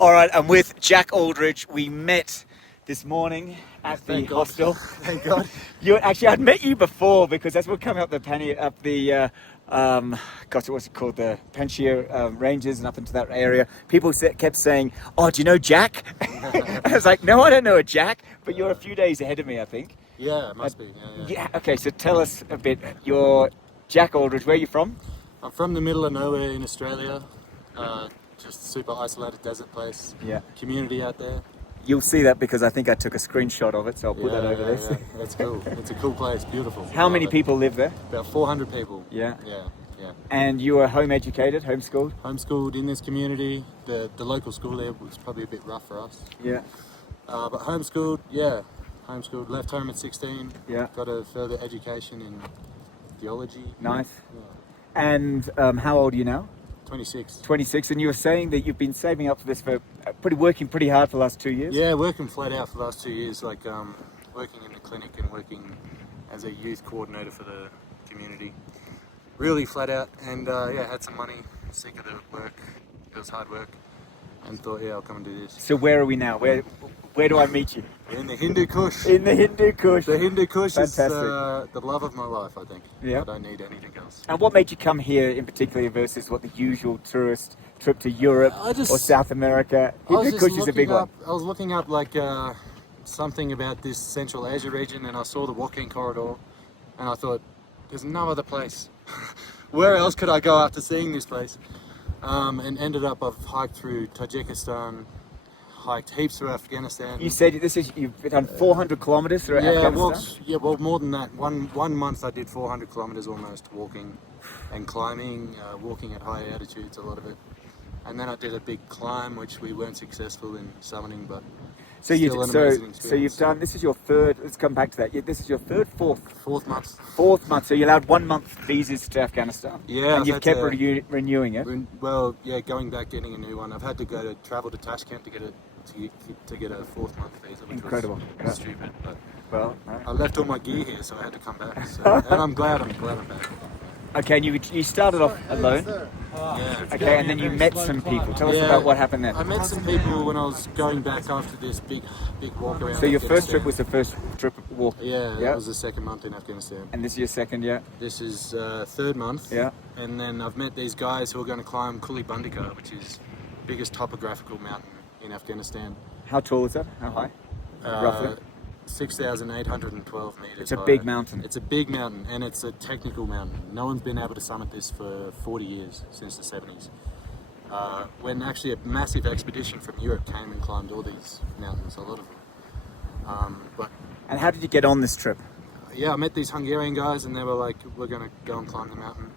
All right, I'm with Jack Aldridge. We met this morning at the hostel. Thank God. I'd met you before because as we're coming up the what's it called, the Panchia Ranges and up into that area, people kept saying, "Oh, do you know Jack?" I was like, "No, I don't know a Jack," but you're a few days ahead of me, I think. Yeah, it must be. Yeah. Okay, so tell us a bit. You're Jack Aldridge. Where are you from? I'm from the middle of nowhere in Australia. Just a super isolated desert place. Yeah. Community out there. You'll see that because I think I took a screenshot of it, so I'll put that over this. Yeah. That's cool. It's a cool place. Beautiful. How many people live there? About 400 people. Yeah. Yeah. And you were home educated, homeschooled? Homeschooled in this community. The local school there was probably a bit rough for us. Yeah. But homeschooled, yeah. Homeschooled. Left home at 16. Yeah. Got a further education in theology. Nice. Yeah. And how old are you now? 26. 26, and you were saying that you've been saving up for this for working pretty hard for the last 2 years? Yeah, working flat out for the last 2 years, working in the clinic and working as a youth coordinator for the community. Really flat out, and had some money, sick of the work. It was hard work, and thought, I'll come and do this. So where are we now? Where do I meet you? We're in the Hindu Kush. In the Hindu Kush. The Hindu Kush is Fantastic. the love of my life, I think. Yeah. I don't need anything else. And what made you come here in particular versus what the usual tourist trip to Europe or South America? Hindu Kush is a big one. I was looking up something about this Central Asia region, and I saw the Wakhan Corridor, and I thought, there's no other place. Where else could I go after seeing this place? And ended up, I've hiked through Tajikistan, hiked heaps through Afghanistan. You said you've done 400 kilometers through Afghanistan? Well, more than that. One month I did 400 kilometers almost, walking and climbing, walking at high altitudes, a lot of it. And then I did a big climb, which we weren't successful in summiting, but so you've done, this is your third, let's come back to that. This is your fourth month. Fourth month, so you allowed 1 month visas to Afghanistan. Yeah. And you've kept renewing it. Going back, getting a new one. I've had to travel to Tashkent to get a 4th month visa, which incredible. Was stupid. But right. I left all my gear here, so I had to come back. So, and I'm glad I'm back. Okay, and you started off alone? Yeah. Okay, and then you met some people. Tell us about what happened then. I met some people when I was going back after this big walk around. So your first trip was the first trip walk? Yeah, that was the second month in Afghanistan. And this is your second, yeah? This is third month. Yeah. And then I've met these guys who are going to climb Kuli Bandika, which is the biggest topographical mountain in Afghanistan. How tall is that? How high? Roughly? 6,812 meters. It's a big mountain. It's a big mountain, and it's a technical mountain. No one's been able to summit this for 40 years, since the 70s. When actually a massive expedition from Europe came and climbed all these mountains, a lot of them. And how did you get on this trip? Yeah, I met these Hungarian guys, and they were like, "We're going to go and climb the mountain."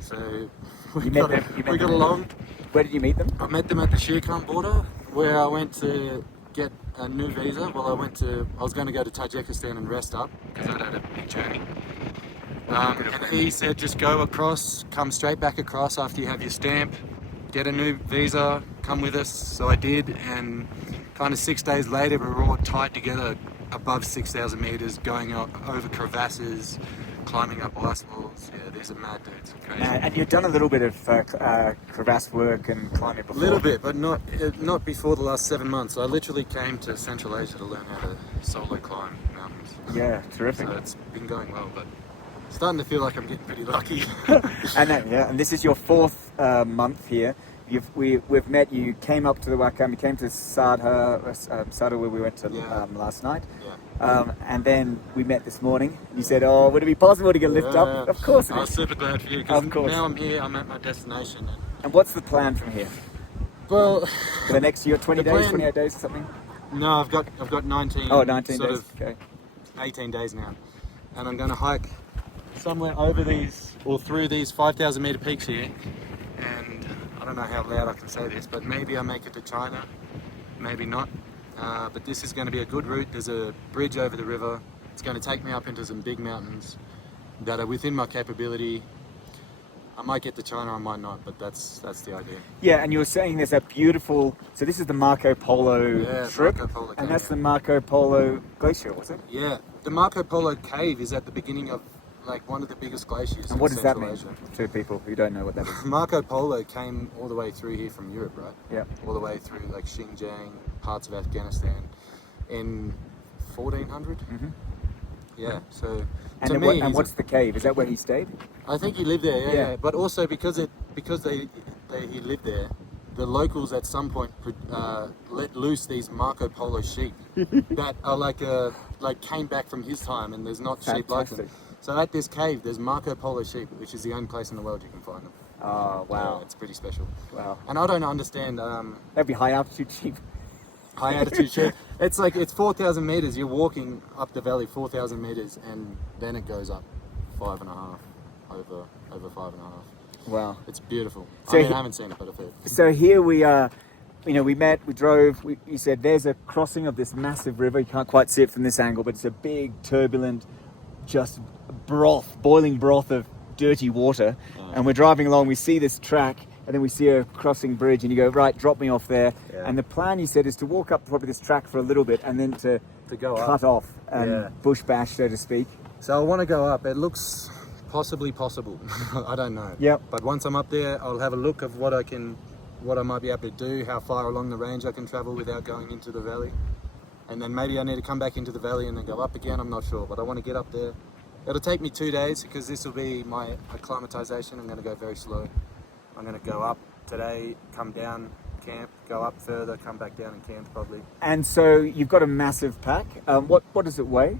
So we got along. Where did you meet them? I met them at the Shere Khan border, where I went to get a new visa. Well, I was going to go to Tajikistan and rest up because I'd had a big journey. And he said, just go across, come straight back across after you have your stamp, get a new visa, come with us. So I did, and kind of 6 days later, we were all tied together above 6,000 meters, going over crevasses, climbing up ice walls. Yeah, these are mad dudes. Crazy. And you've done a little bit of crevasse work and climbing before? A little bit, but not before the last 7 months. I literally came to Central Asia to learn how to solo climb mountains. Yeah, terrific. So it's been going well, but starting to feel like I'm getting pretty lucky. And this is your 4th month here. We've met. You came up to the Wakhan. You came to Sadha, where we went to last night. Yeah. And then we met this morning. You said, "Oh, would it be possible to get a lift up?" Of course it is. I was super glad for you because now I'm here. I'm at my destination. And what's the plan from here? Well, for the next year, 20 days, 28 days, or something? No, I've got 19. Oh, 19 days. Okay. 18 days now, and I'm going to hike somewhere over these or through these 5,000 meter peaks here, and I don't know how loud I can say this, but maybe I make it to China, maybe not. But this is going to be a good route. There's a bridge over the river. It's going to take me up into some big mountains that are within my capability. I might get to China, I might not, but that's the idea. Yeah, and you were saying there's a beautiful, so this is the Marco Polo trip, Marco Polo and that's the Marco Polo glacier, was it? Yeah, the Marco Polo cave is at the beginning of like one of the biggest glaciers And in what does that Central mean Asia. to people who don't know what that is? Marco Polo came all the way through here from Europe, right? Yeah. All the way through like Xinjiang, parts of Afghanistan, in 1400. Mm-hmm. Yeah. So And, to then me, and what's the cave? Is that where he stayed? I think he lived there. Yeah. Yeah. Yeah. But also because he lived there, the locals at some point let loose these Marco Polo sheep that are like came back from his time, and there's not sheep like them. Fantastic. So at this cave, there's Marco Polo sheep, which is the only place in the world you can find them. Oh, wow. Yeah, it's pretty special. Wow. And I don't understand That'd be high altitude sheep. high altitude sheep. It's like it's 4,000 meters. You're walking up the valley 4,000 meters, and then it goes up 5.5 over 5.5. Wow. It's beautiful. So I haven't seen it, but I've heard. So here we are, you know, we met, we drove, you said there's a crossing of this massive river. You can't quite see it from this angle, but it's a big, turbulent, just boiling broth of dirty water. And we're driving along, we see this track, and then we see a crossing bridge, and you go, right, drop me off there. Yeah. And the plan, you said, is to walk up probably this track for a little bit, and then to go cut off and Yeah. bush bash, so to speak. So I want to go up. It looks possibly possible. I don't know. Yep. But once I'm up there, I'll have a look of what I might be able to do, how far along the range I can travel without going into the valley. And then maybe I need to come back into the valley and then go up again. I'm not sure, but I want to get up there. It'll take me 2 days because this will be my acclimatization. I'm going to go very slow. I'm going to go up today, come down, camp, go up further, come back down and camp probably. And so you've got a massive pack. What does it weigh?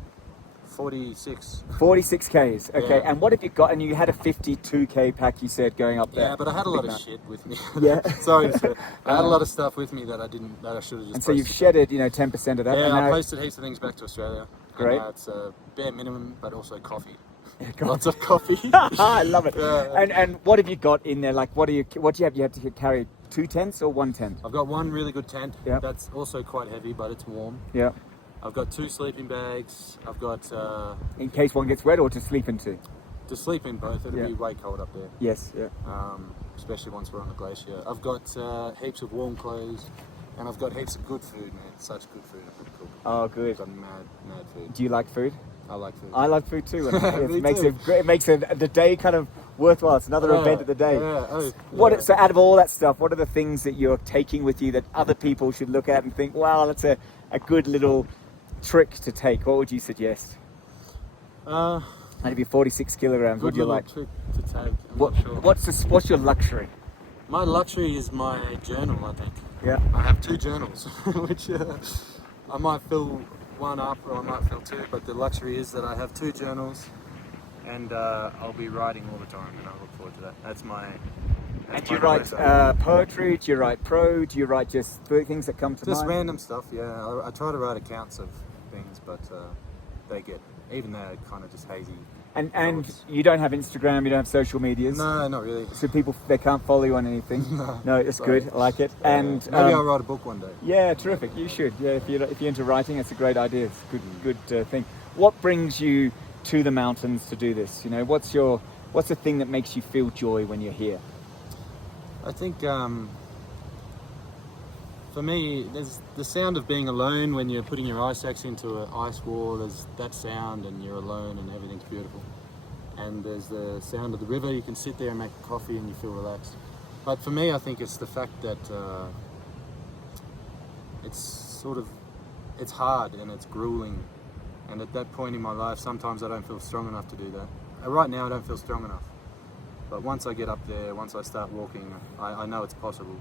46. 46 Ks, okay. Yeah. And what have you got? And you had a 52K pack, you said, going up there. Yeah, but I had a lot Big of mountain. shit with me. Yeah. Sorry to say. I had a lot of stuff with me that I should have just And so you've posted. shedded, 10% of that. Yeah, and I now- posted heaps of things back to Australia. Great. And, it's a bare minimum, but also coffee. God. Lots of coffee. I love it. Yeah. And what have you got in there? Like, what do you have? You have to carry 2 tents or 1 tent? I've got one really good tent. Yeah. That's also quite heavy, but it's warm. Yeah. I've got 2 sleeping bags. I've got In case one gets wet or to sleep into? to sleep in both. It'll Yeah. be way cold up there. Yes, yeah. Especially once we're on the glacier. I've got heaps of warm clothes, and I've got heaps of good food, man. Such good food. I could cook. Oh, good. I've got mad food. Do you like food? I like food. I like food too. And Me it makes too. it makes the day kind of worthwhile. It's another event of the day. Yeah. Oh, What? yeah. So out of all that stuff, what are the things that you're taking with you that other people should look at and think, wow, that's a good little trick to take? What would you suggest? Maybe 46 kilograms. Good Would you little like? trick to take. I'm not sure. What's your luxury? My luxury is my journal, I think. Yeah. I have 2 journals, which I might fill one up or I might fill 2, but the luxury is that I have 2 journals and I'll be writing all the time, and I look forward to that. That's my... And do you write poetry? Do you write pro? Do you write just things that come to Just mind? random stuff, yeah. I try to write accounts of things, but even they're kind of just hazy. And thoughts. you don't have Instagram, you don't have social medias? No, not really. So people, they can't follow you on anything? No, it's Sorry. good, I like it. And Maybe I'll write a book one day. yeah, terrific, you should. Yeah, if you're into writing, it's a great idea. It's a good thing. What brings you to the mountains to do this? What's the thing that makes you feel joy when you're here? I think for me, there's the sound of being alone when you're putting your ice axe into an ice wall. There's that sound, and you're alone, and everything's beautiful. And there's the sound of the river. You can sit there and make a coffee, and you feel relaxed. But for me, I think it's the fact that it's hard and it's grueling. And at that point in my life, sometimes I don't feel strong enough to do that. Right now, I don't feel strong enough. But once I get up there, once I start walking, I know it's possible.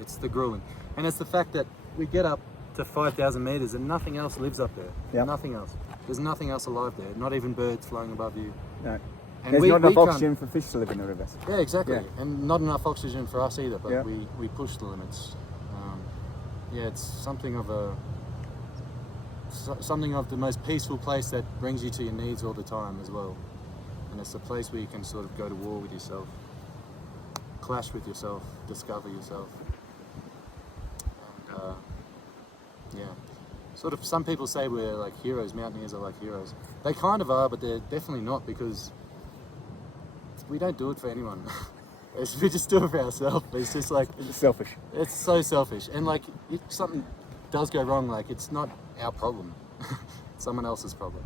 It's the grueling. And it's the fact that we get up to 5,000 meters and nothing else lives up there. Yep. Nothing else. There's nothing else alive there. Not even birds flying above you. No. And There's we- not enough we can't- oxygen for fish to live in the river. Yeah, exactly. Yeah. And not enough oxygen for us either, but Yeah. we push the limits. It's something of the most peaceful place that brings you to your needs all the time as well. And it's a place where you can sort of go to war with yourself, clash with yourself, discover yourself. And sort of some people say we're like heroes, mountaineers are like heroes. They kind of are, but they're definitely not, because we don't do it for anyone. We just do it for ourselves. It's just like, It's selfish. it's so selfish. And like, if something does go wrong, like, it's not our problem. It's someone else's problem.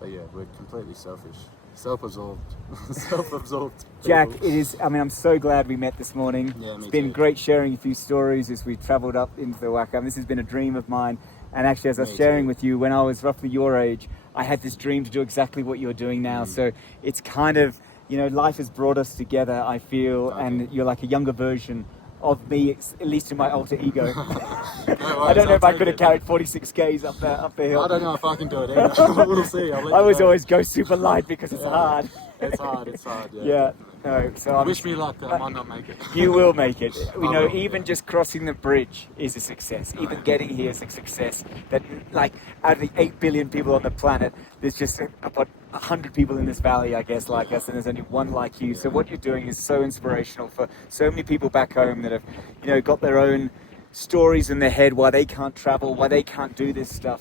But yeah, we're completely selfish, self-absorbed, self-absorbed. Jack, people. it is. I mean, I'm so glad we met this morning. Yeah, me it's been too. great sharing a few stories as we travelled up into the Wakhan. This has been a dream of mine. And actually, as I was Me sharing too. with you, when I was roughly your age, I had this dream to do exactly what you're doing now. So it's kind of, life has brought us together, I feel, and you're like a younger version of me, at least in my alter ego. I don't know if I could have carried 46 Ks up the hill. I don't know if I can do it either. We'll see. I'll let I you always know. always go super light because it's hard. It's hard. Yeah. Yeah. No, so Wish me luck. I might not make it. you will make it. We know will, even just crossing the bridge is a success. Even getting here is a success. That, like, out of the 8 billion people on the planet, there's just about 100 people in this valley, I guess, like us, and there's only one like you. So what you're doing is so inspirational for so many people back home that have, got their own stories in their head why they can't travel, why they can't do this stuff.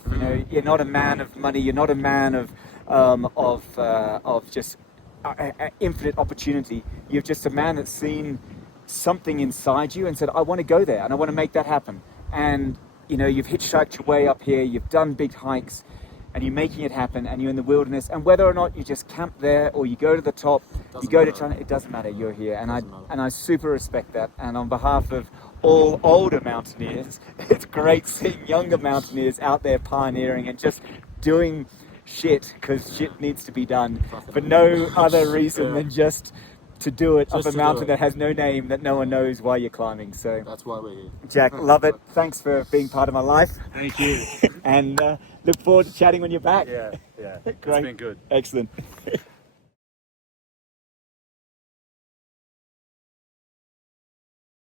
You're not a man of money. You're not a man of just infinite opportunity. You're just a man that's seen something inside you and said, I want to go there and I want to make that happen. And you've hitchhiked your way up here, you've done big hikes, and you're making it happen, and you're in the wilderness, and whether or not you just camp there or you go to the top, you go to China, it doesn't matter, you're here. And I super respect that. And on behalf of all older mountaineers, it's great seeing younger mountaineers out there pioneering and just doing shit because shit needs to be done for no other reason than just to do it up a mountain that has no name, that no one knows why you're climbing. So that's why we're here. Jack, love it. Thanks for being part of my life. Thank you. And look forward to chatting when you're back. Yeah. Great. It's been good. Excellent.